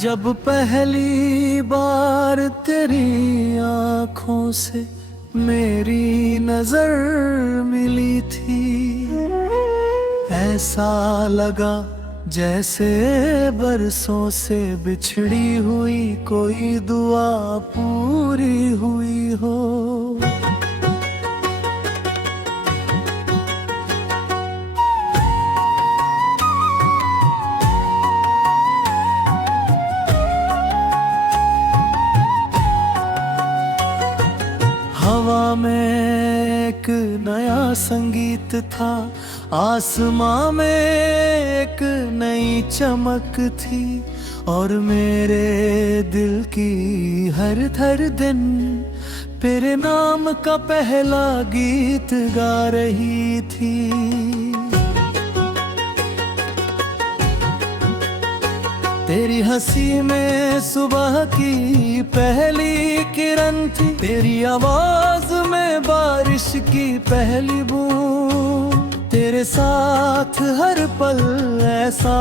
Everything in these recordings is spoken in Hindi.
जब पहली बार तेरी आँखों से मेरी नजर मिली थी, ऐसा लगा जैसे बरसों से बिछड़ी हुई कोई दुआ पूरी हुई हो। हवा में एक नया संगीत था, आसमां में एक नई चमक थी, और मेरे दिल की हर धड़कन तेरे नाम का पहला गीत गा रही थी। तेरी हंसी में सुबह की पहली किरण थी, तेरी आवाज में बारिश की पहली बूंद। तेरे साथ हर पल ऐसा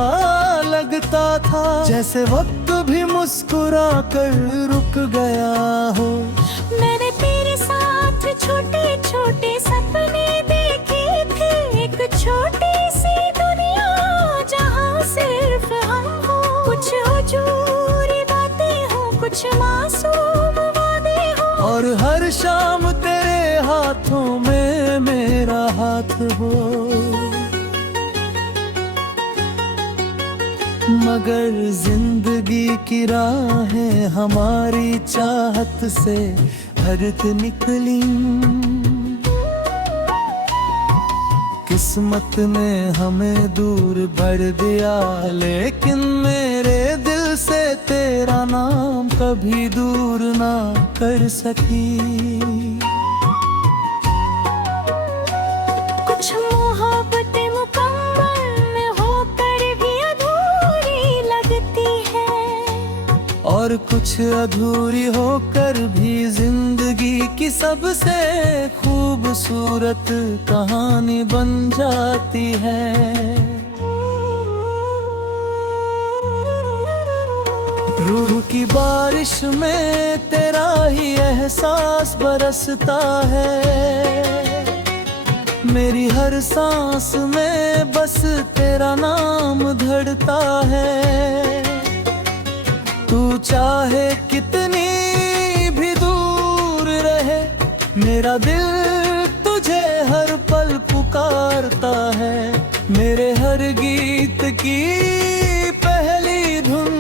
लगता था जैसे वक्त भी मुस्कुरा कर रुक गया हो। मैंने तेरे साथ छोटे छोटे सपने देखे थे, एक छोटी सी दुनिया जहाँ सिर्फ हम हो। कुछ अजूरी बातें हो, कुछ मासूम वादे हो, और हर शाम तेरे हाथों में मेरा हाथ हो। मगर जिंदगी की राहें हमारी चाहत से भरत निकली। किस्मत ने हमें दूर बढ़ दिया, लेकिन मेरे दिल से तेरा नाम कभी दूर ना कर सकी। कुछ मोहब्बतें मुकम्मल होकर भी अधूरी लगती है, और कुछ अधूरी होकर भी जिंदगी की सबसे खूबसूरत कहानी बन जाती है। रूह की बारिश में तेरा ही एहसास बरसता है, मेरी हर सांस में बस तेरा नाम धड़ता है। तू चाहे कितनी भी दूर रहे, मेरा दिल तुझे हर पल पुकारता है। मेरे हर गीत की पहली धुन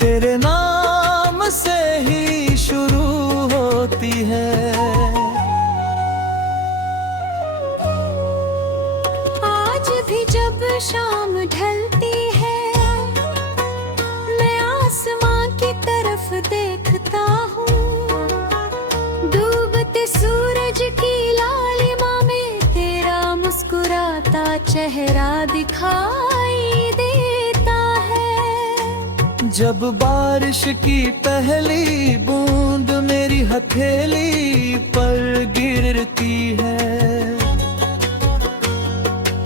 तेरे नाम से ही शुरू होती है। आज भी जब शाम ढलती है, मैं आसमां की तरफ देखता हूँ। डूबते सूरज की लालिमा में तेरा मुस्कुराता चेहरा दिखाई देता है। जब बारिश की पहली बूंद मेरी हथेली पर गिरती है,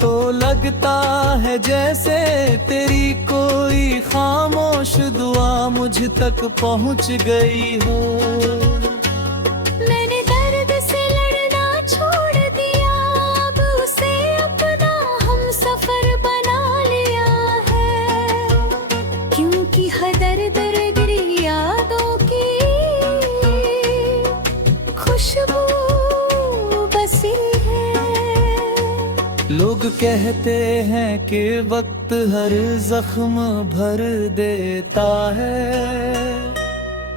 तो लगता है जैसे तेरी कोई खामोश दुआ मुझ तक पहुंच गई हो। मैंने दर्द से लड़ना छोड़ दिया, अब उसे अपना हम सफर बना लिया है। क्योंकि हर दर्द गिरी यादों की खुशबू बसी है। लोग कहते हैं कि वक्त हर जख्म भर देता है,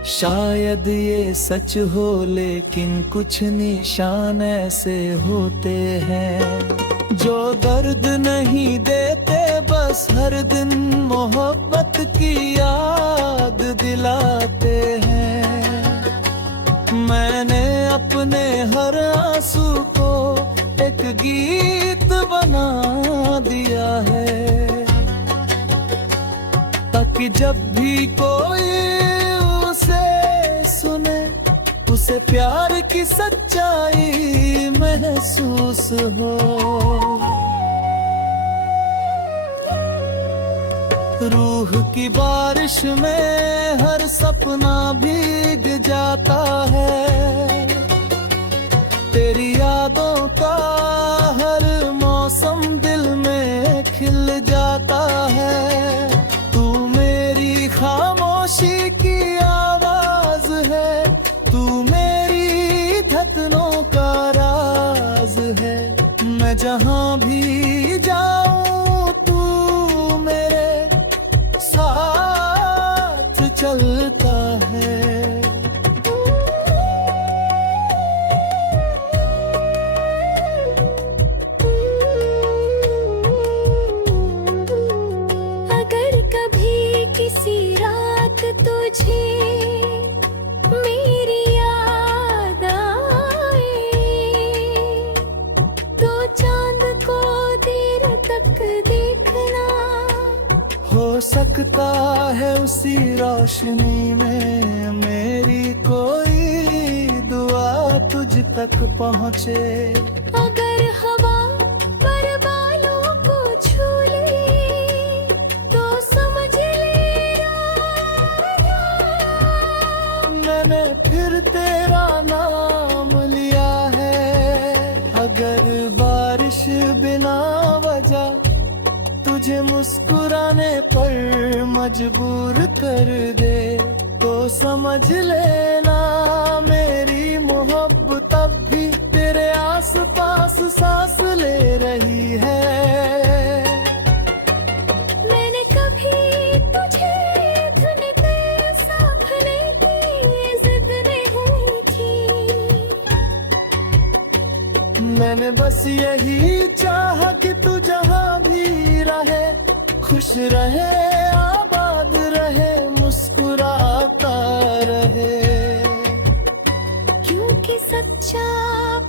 शायद ये सच हो, लेकिन कुछ निशान ऐसे होते हैं जो दर्द नहीं देते, बस हर दिन मोहब्बत की याद दिलाते हैं। मैंने अपने हर आंसू को एक गीत बना दिया है, ताकि जब भी कोई उसे सुने, उसे प्यार की सच्चाई महसूस हो। रूह की बारिश में हर सपना भीग जाता है। तेरी यादों का हर मौसम दिल में खिल जाता है। तू मेरी खामोशी की आवाज है, तू मेरी धड़कनों का राज है। मैं जहाँ भी जाऊँ तू मेरे साथ चलता है। अगर कभी किसी रात तुझे मेरी याद आए तो चांद को देर तक देखना। हो सकता है उसी रोशनी में मेरी कोई दुआ तुझ तक पहुँचे। अगर हवा पर बालों को छू ले तो समझ लेना मैंने फिर तेरा नाम लिया है। अगर बारिश बिना वजह तुझे मुस्कुराने पर मजबूर कर दे तो समझ लेना मेरी मोहब्बत अब भी तेरे आसपास सांस ले रही है। मैंने कभी तुझे धुन पे साखने की जिद नहीं की। मैंने बस यही चाहा कि तू जहाँ भी रहे खुश रहे, आबाद रहे, मुस्कुराता रहे। क्योंकि सच्चा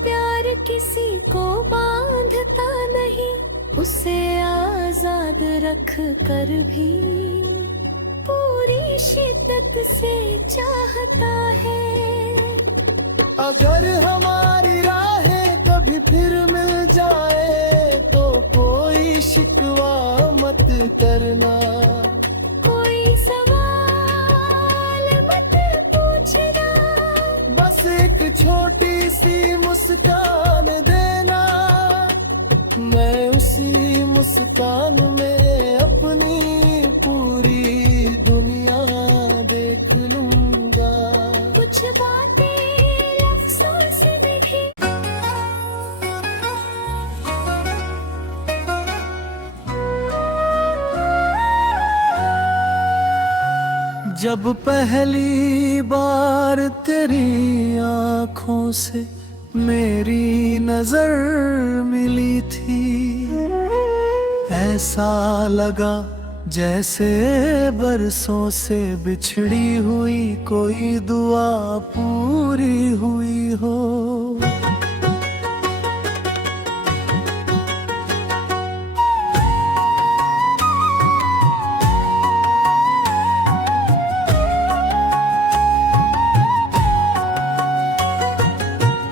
प्यार किसी को बांधता नहीं, उसे आजाद रख कर भी पूरी शिद्दत से चाहता है। अगर हमारी राहें कभी फिर मिल जाए तो कोई शिकवा मत करना। कोई सवाल मत पूछना, बस एक छोटी सी मुस्कान देना। मैं उसी मुस्कान में अपनी पूरी दुनिया देख लूंगा। कुछ बातें लफ्ज़ों से नहीं। जब पहली बार तेरी आँखों से मेरी नजर मिली थी, ऐसा लगा जैसे बरसों से बिछड़ी हुई कोई दुआ पूरी हुई हो।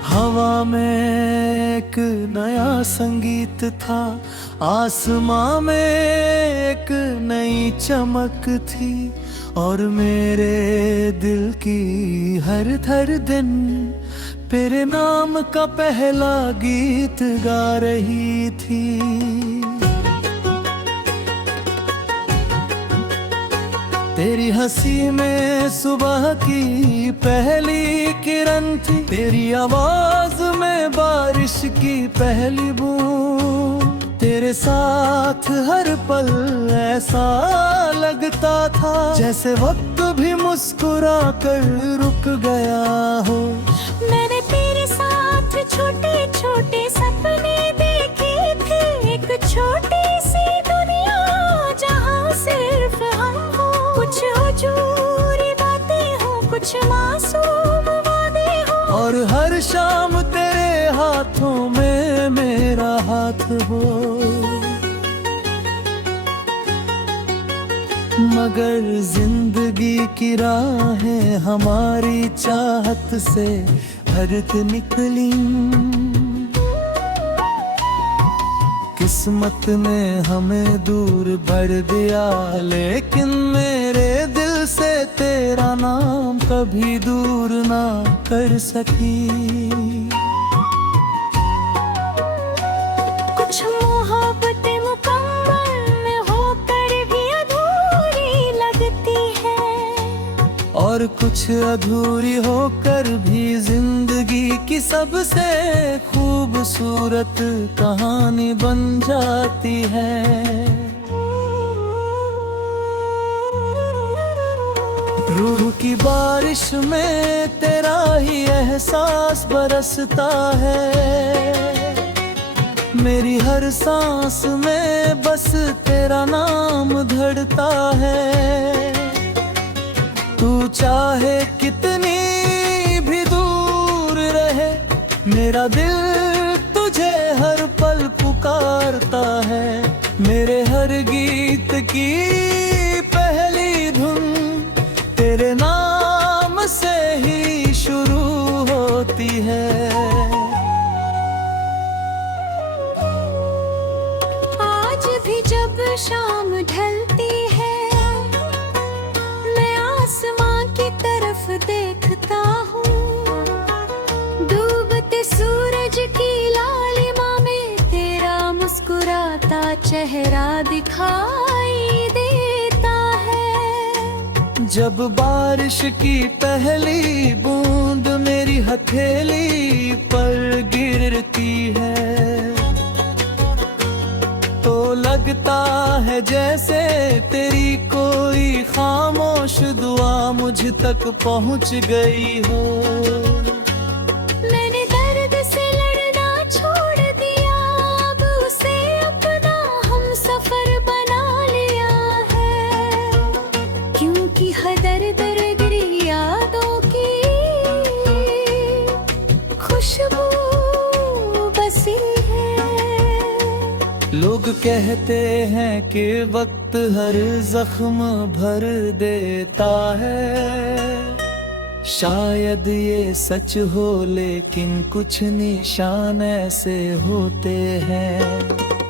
हवा में एक नया संगीत था, आसमां में एक नई चमक थी और मेरे दिल की हर धड़कन तेरे नाम का पहला गीत गा रही थी। तेरी हंसी में सुबह की पहली किरण थी, तेरी आवाज में बारिश की पहली बूंद। तेरे साथ हर पल ऐसा लगता था जैसे वक्त भी मुस्कुरा कर रुक गया हो। मैंने तेरे साथ छोटे छोटे सपने देखे थे, एक छोटी सी दुनिया जहाँ सिर्फ हम हो। कुछ अजूरी बातें हो, कुछ मासूम वादे हो, और हर शाम तेरे हाथों में मेरा हाथ हो। मगर जिंदगी की राहें हमारी चाहत से भरत निकली। किस्मत ने हमें दूर भर दिया, लेकिन मेरे दिल से तेरा नाम कभी दूर ना कर सकी। कुछ मोहब्बतें मुकम्मल में होकर भी अधूरी लगती है, और कुछ अधूरी होकर भी जिंदगी की सबसे खूबसूरत कहानी बन जाती है। रूह की बारिश में तेरा ही एहसास बरसता है, मेरी हर सांस में बस तेरा नाम धड़ता है। तू चाहे कितनी भी दूर रहे, मेरा दिल तुझे हर पल पुकारता है। मेरे हर गीत की पहली धुन तेरे नाम से ही शुरू होती है। आज भी जब शाम ढलती है, मैं आसमां की तरफ देखता हूँ। डूबते सूरज की लालिमा में तेरा मुस्कुराता चेहरा दिखाई देता है। जब बारिश की पहली बूंद मेरी हथेली पर गिरती है, तो लगता है जैसे तेरी कोई खामोश दुआ मुझ तक पहुंच गई हो। मैंने दर्द से लड़ना छोड़ दिया, अब उसे अपना हम सफर बना लिया है। क्योंकि हर दर्द गिरी यादों की खुशबू बसी है। लोग कहते हैं कि वक्त हर जख्म भर देता है, शायद ये सच हो, लेकिन कुछ निशान ऐसे होते हैं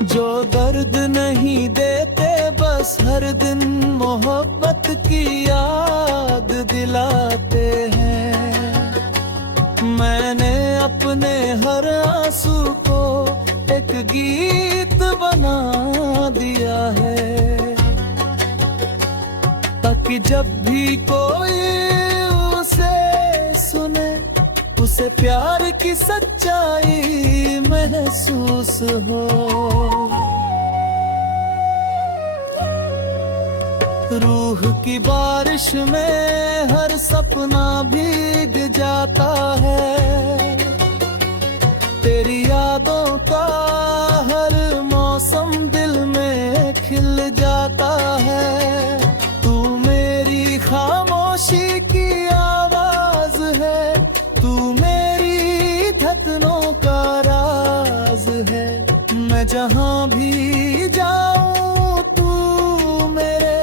जो दर्द नहीं देते, बस हर दिन मोहब्बत की याद दिलाते हैं। मैंने अपने हर आंसू को एक गीत बना दिया है, ताकि जब भी कोई उसे सुने, उसे प्यार की सच्चाई महसूस हो। रूह की बारिश में हर सपना भीग जाता है, तेरी यादों का हर मौसम दिल में खिल जाता है। तू मेरी खामोशी की आवाज है, तू मेरी धड़कनों का राज है। मैं जहां भी जाऊं तू मेरे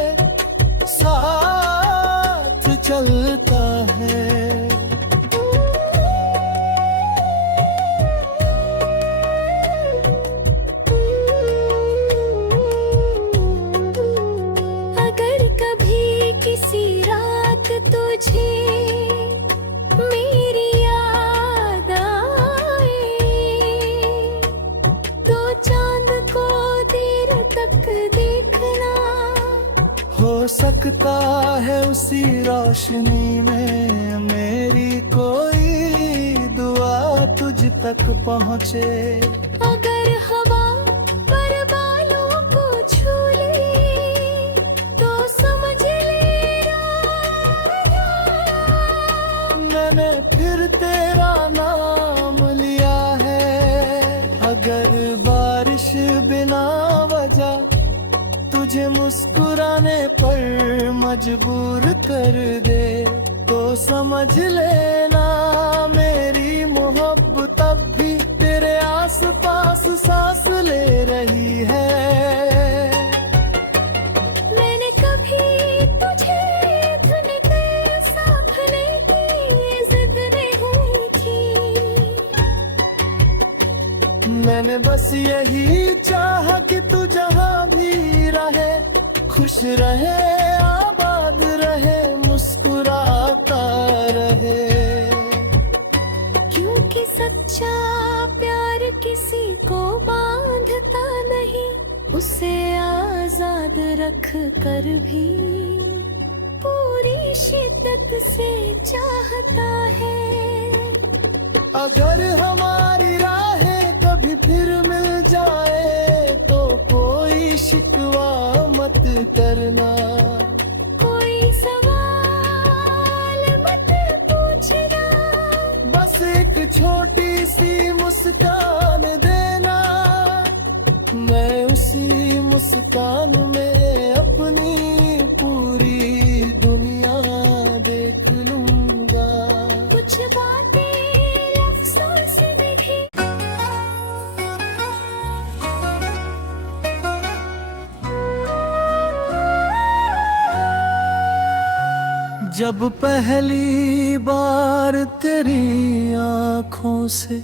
साथ चलता है। किसी रात तुझे मेरी याद आए, तो चांद को देर तक देखना। हो सकता है उसी रोशनी में मेरी कोई दुआ तुझ तक पहुँचे। अगर हवा पर बालों को छू ले, तो समझ मैंने फिर तेरा नाम लिया है। अगर बारिश बिना वजह तुझे मुस्कुराने पर मजबूर कर दे, तो समझ लेना मेरी मोहब्बत अब भी तेरे आसपास सांस ले रही है। मैंने कभी तुझे धुन पे साखने की जिद नहीं की, मैंने बस यही चाहा कि तू जहाँ भी रहे, खुश रहे, आबाद रहे, मुस्कुराता रहे। क्योंकि सच्चा प्यार किसी को बांधता नहीं, उसे आजाद रख कर भी पूरी शिद्दत से चाहता है। अगर हमारी राहें कभी फिर मिल जाए तो कोई शिकवा मत करना, कोई सवाल मत पूछना, बस एक छोटी सी मुस्कान देना। मैं उसी मुस्कान में अपनी पूरी दुनिया देख लूंगा। कुछ बातें लफ्ज़ों से नहीं। जब पहली बार तेरी आँखों से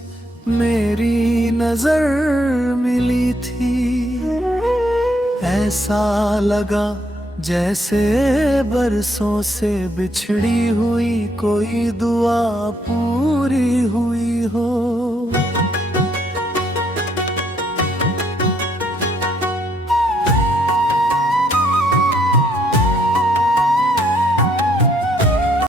मेरी नजर मिली थी, ऐसा लगा जैसे बरसों से बिछड़ी हुई कोई दुआ पूरी हुई हो।